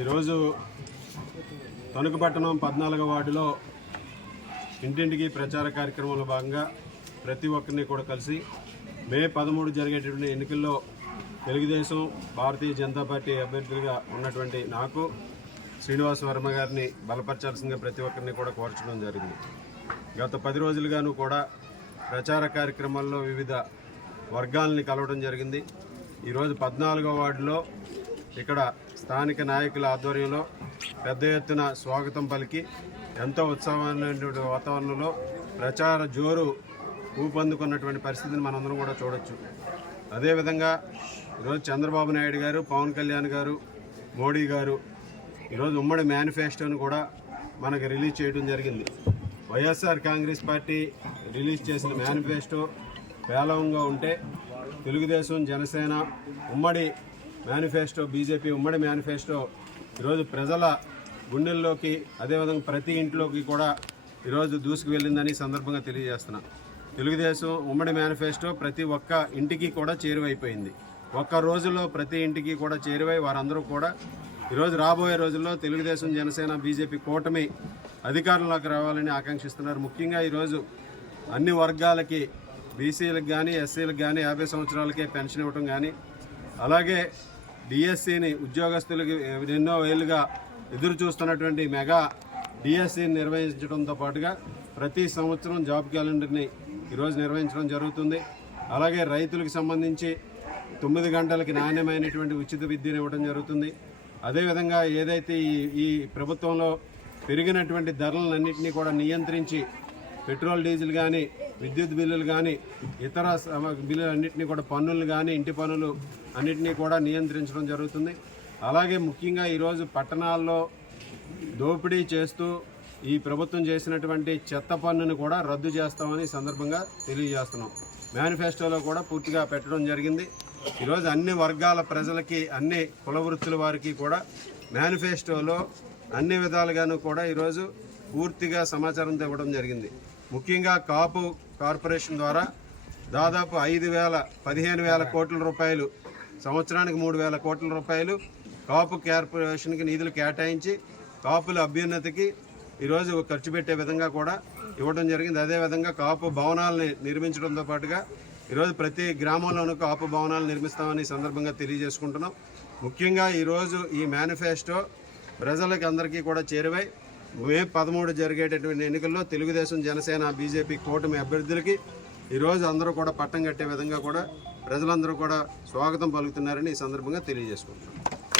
ఈరోజు తణుకుపట్టణం పద్నాలుగో వార్డులో ఇంటింటికి ప్రచార కార్యక్రమంలో భాగంగా ప్రతి ఒక్కరిని కూడా కలిసి మే పదమూడు జరిగేటటువంటి ఎన్నికల్లో తెలుగుదేశం భారతీయ జనతా పార్టీ అభ్యర్థులుగా ఉన్నటువంటి నాకు శ్రీనివాస్ వర్మ గారిని బలపరచాల్సిందిగా ప్రతి ఒక్కరిని కూడా కోర్చడం జరిగింది. గత పది రోజులుగాను కూడా ప్రచార కార్యక్రమాల్లో వివిధ వర్గాలని కలవడం జరిగింది. ఈరోజు పద్నాలుగో వార్డులో ఇక్కడ స్థానిక నాయకుల ఆధ్వర్యంలో పెద్ద ఎత్తున స్వాగతం పలికి ఎంతో ఉత్సాహమైనటువంటి వాతావరణంలో ప్రచార జోరు ఊపందుకున్నటువంటి పరిస్థితిని మనందరం కూడా చూడొచ్చు. అదేవిధంగా ఈరోజు చంద్రబాబు నాయుడు గారు పవన్ కళ్యాణ్ గారు మోడీ గారు ఈరోజు ఉమ్మడి మేనిఫెస్టోను కూడా మనకు రిలీజ్ చేయడం జరిగింది. వైఎస్ఆర్ కాంగ్రెస్ పార్టీ రిలీజ్ చేసిన మేనిఫెస్టో పేలవంగా ఉంటే తెలుగుదేశం జనసేన ఉమ్మడి మేనిఫెస్టో బీజేపీ ఉమ్మడి మేనిఫెస్టో ఈరోజు ప్రజల గుండెల్లోకి అదేవిధంగా ప్రతి ఇంట్లోకి కూడా ఈరోజు దూసుకు వెళ్ళిందని సందర్భంగా తెలియజేస్తున్నా. తెలుగుదేశం ఉమ్మడి మేనిఫెస్టో ప్రతి ఒక్క ఇంటికి కూడా చేరువైపోయింది. ఒక్క రోజులో ప్రతి ఇంటికి కూడా చేరువై వారందరూ కూడా ఈరోజు రాబోయే రోజుల్లో తెలుగుదేశం జనసేన బీజేపీ కూటమి అధికారంలోకి రావాలని ఆకాంక్షిస్తున్నారు. ముఖ్యంగా ఈరోజు అన్ని వర్గాలకి బీసీలకు కానీ ఎస్సీలకు కానీ యాభై సంవత్సరాలకే పెన్షన్ ఇవ్వటం కానీ అలాగే డిఎస్సిని ఉద్యోగస్తులకి ఎన్నో ఏళ్ళుగా ఎదురు చూస్తున్నటువంటి మెగా డిఎస్సిని నిర్వహించడంతో పాటుగా ప్రతి సంవత్సరం జాబ్ క్యాలెండర్ని ఈరోజు నిర్వహించడం జరుగుతుంది. అలాగే రైతులకు సంబంధించి తొమ్మిది గంటలకి నాణ్యమైనటువంటి ఉచిత విద్యను ఇవ్వడం జరుగుతుంది. అదేవిధంగా ఏదైతే ఈ ఈ ప్రభుత్వంలో పెరిగినటువంటి ధరలన్నింటినీ కూడా నియంత్రించి పెట్రోల్ డీజిల్ కానీ విద్యుత్ బిల్లులు కానీ ఇతర బిల్లులు బిల్లులన్నింటినీ కూడా పన్నులు కానీ ఇంటి పన్నులు అన్నిటినీ కూడా నియంత్రించడం జరుగుతుంది. అలాగే ముఖ్యంగా ఈరోజు పట్టణాల్లో దోపిడీ చేస్తూ ఈ ప్రభుత్వం చేసినటువంటి చెత్త పన్నును కూడా రద్దు చేస్తామని సందర్భంగా తెలియజేస్తున్నాం. మేనిఫెస్టోలో కూడా పూర్తిగా పెట్టడం జరిగింది. ఈరోజు అన్ని వర్గాల ప్రజలకి అన్ని కుల వృత్తుల వారికి కూడా మేనిఫెస్టోలో అన్ని విధాలుగాను కూడా ఈరోజు పూర్తిగా సమాచారం ఇవ్వడం జరిగింది. ముఖ్యంగా కాపు కార్పొరేషన్ ద్వారా దాదాపు ఐదు వేల పదిహేను వేల కోట్ల రూపాయలు సంవత్సరానికి మూడు వేల కోట్ల రూపాయలు కాపు కార్పొరేషన్కి నిధులు కేటాయించి కాపుల అభ్యున్నతికి ఈరోజు ఖర్చు పెట్టే విధంగా కూడా ఇవ్వడం జరిగింది. అదేవిధంగా కాపు భవనాలని నిర్మించడంతో పాటుగా ఈరోజు ప్రతి గ్రామంలోనూ కాపు భవనాలు నిర్మిస్తామని సందర్భంగా తెలియజేసుకుంటున్నాం. ముఖ్యంగా ఈరోజు ఈ మేనిఫెస్టో ప్రజలకి అందరికీ కూడా చేరువై మే పదమూడు జరిగేటటువంటి ఎన్నికల్లో తెలుగుదేశం జనసేన బీజేపీ కూటమి అభ్యర్థులకి ఈరోజు అందరూ కూడా పట్టం కట్టే విధంగా కూడా ప్రజలందరూ కూడా స్వాగతం పలుకుతున్నారని ఈ సందర్భంగా తెలియజేసుకుంటున్నాను